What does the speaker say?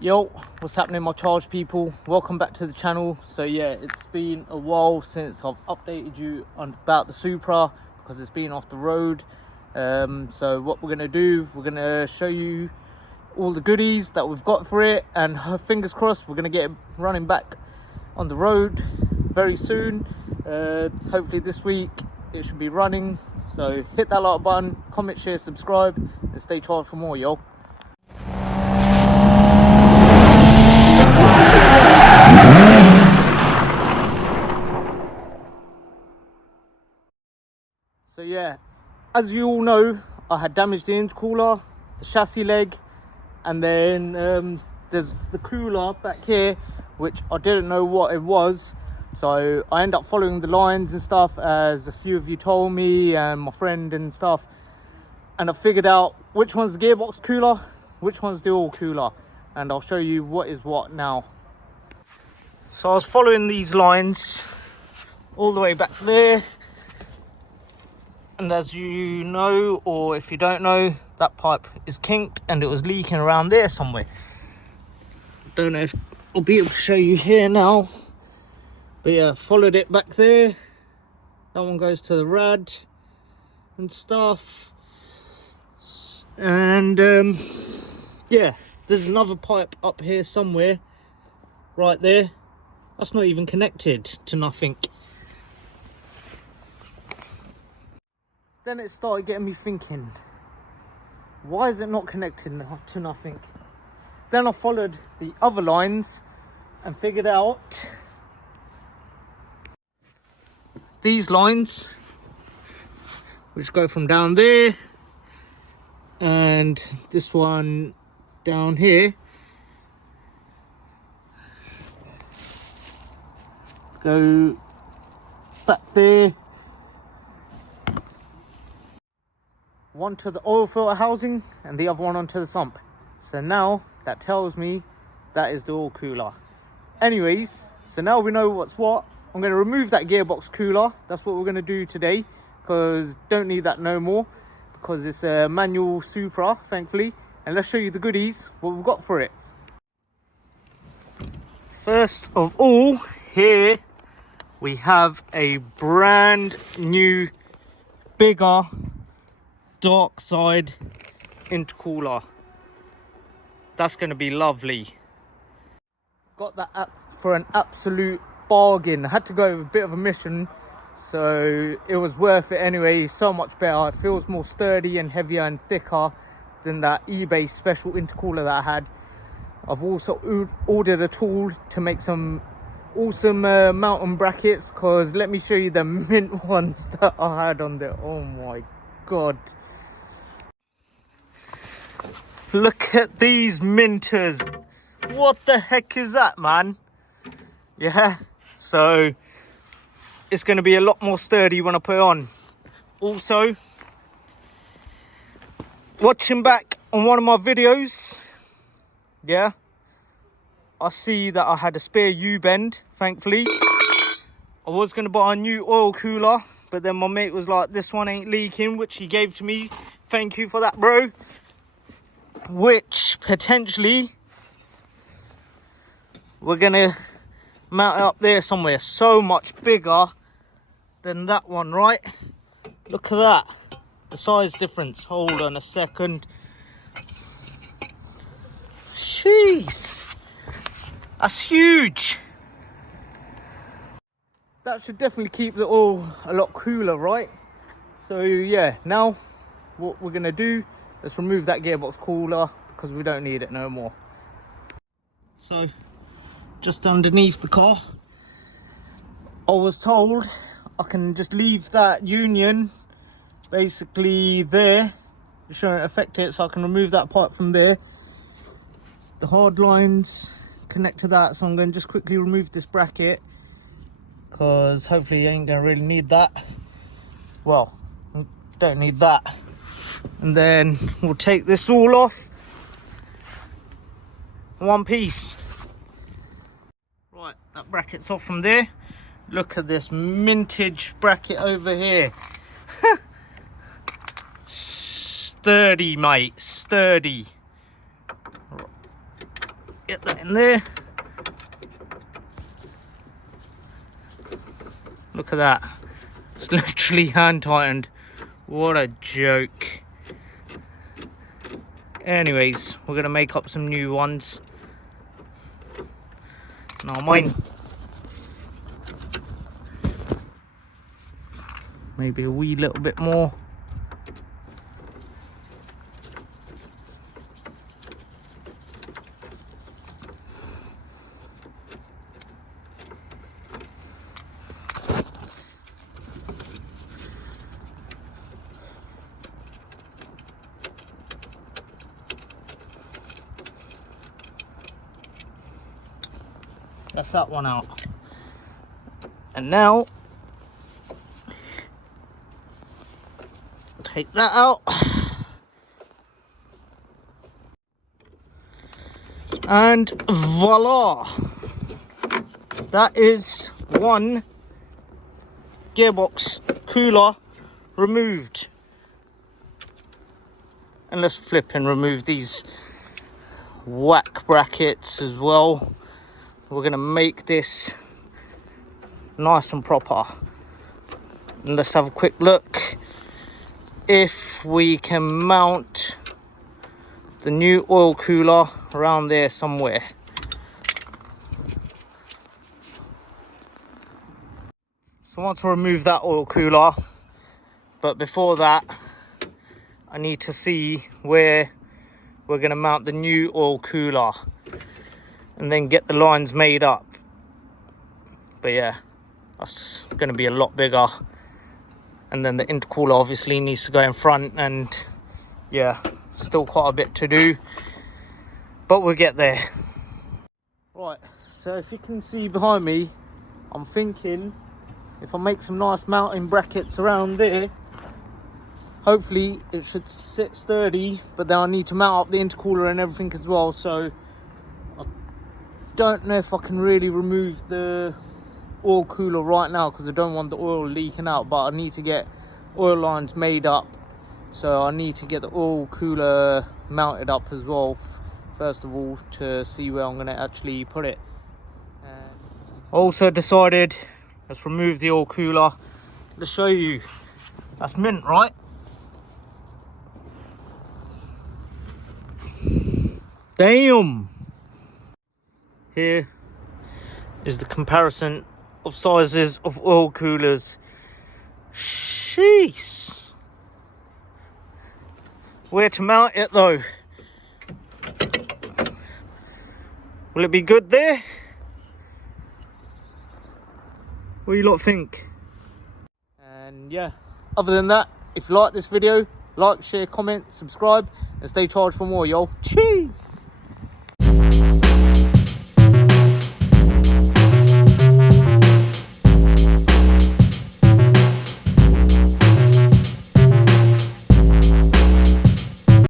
Yo, what's happening, my charge people? Welcome back to the channel. So yeah, it's been a while since I've updated you about the Supra because it's been off the road. So what we're gonna do, we're gonna show you all the goodies that we've got for it, and fingers crossed we're gonna get it running back on the road very soon. Hopefully this week it should be running. So hit that like button, comment, share, subscribe, and stay charged for more, yo. So yeah, as you all know, I had damaged the intercooler, the chassis leg, and then there's the cooler back here, which I didn't know what it was. So I ended up following the lines and stuff, as a few of you told me, and my friend and stuff. And I figured out which one's the gearbox cooler, which one's the oil cooler. And I'll show you what is what now. So I was following these lines all the way back there. And as you know, or if you don't know, that pipe is kinked and it was leaking around there somewhere. Don't know if I'll be able to show you here now. But yeah, followed it back there. That one goes to the rad and stuff. And yeah, there's another pipe up here somewhere. Right there. That's not even connected to nothing. Then it started getting me thinking, why is it not connected to nothing? Then I followed the other lines and figured out these lines, which go from down there and this one down here, go back there. One to the oil filter housing and the other one onto the sump. So now that tells me that is the oil cooler. Anyways, so now we know what's what. I'm going to remove that gearbox cooler. That's what we're going to do today, because don't need that no more, because it's a manual Supra, thankfully. And let's show you the goodies, what we've got for it. First of all, here we have a brand new, bigger dark side intercooler. That's going to be lovely. Got that up for an absolute bargain. I had to go with a bit of a mission, so it was worth it anyway. So much better. It feels more sturdy and heavier and thicker than that eBay special intercooler that I had. I've also ordered a tool to make some awesome mountain brackets, because let me show you the mint ones that I had on there. Oh my god, look at these minters. What the heck is that, man? Yeah, so it's going to be a lot more sturdy when I put it on. Also, watching back on one of my videos, yeah, I see that I had a spare U-bend, thankfully. I was going to buy a new oil cooler, but then my mate was like, this one ain't leaking, which he gave to me. Thank you for that, bro. Which potentially we're going to mount it up there somewhere. So much bigger than that one, right? Look at that. The size difference. Hold on a second. Jeez. That's huge. That should definitely keep the oil a lot cooler, right? So yeah, now what we're gonna do, let's remove that gearbox cooler because we don't need it no more. So just underneath the car, I was told I can just leave that union basically there. It shouldn't affect it, so I can remove that part from there. The hard lines connect to that, so I'm going to just quickly remove this bracket, because hopefully you ain't going to really need that. Well, don't need that. And then we'll take this all off one piece. Right, that bracket's off from there. Look at this mintage bracket over here. Sturdy, mate, sturdy. Get that in there. Look at that. It's literally hand tightened. What a joke. Anyways, we're gonna make up some new ones. Now mine. Maybe a wee little bit more. That's that one out. And now, take that out. And voila! That is one gearbox cooler removed. And let's flip and remove these whack brackets as well. We're gonna make this nice and proper. And let's have a quick look if we can mount the new oil cooler around there somewhere. So once I remove that oil cooler, but before that, I need to see where we're gonna mount the new oil cooler and then get the lines made up. But yeah, that's gonna be a lot bigger. And then the intercooler obviously needs to go in front, and yeah, still quite a bit to do, but we'll get there. Right, so if you can see behind me, I'm thinking if I make some nice mounting brackets around there, hopefully it should sit sturdy, but then I need to mount up the intercooler and everything as well. So I don't know if I can really remove the oil cooler right now because I don't want the oil leaking out, but I need to get oil lines made up. So I need to get the oil cooler mounted up as well, first of all, to see where I'm going to actually put it. Also decided, let's remove the oil cooler. Let's show you. That's mint, right? Damn! Here is the comparison of sizes of oil coolers. Sheesh! Where to mount it though? Will it be good there? What do you lot think? And yeah, other than that, if you like this video, like, share, comment, subscribe, and stay charged for more, y'all. Cheers!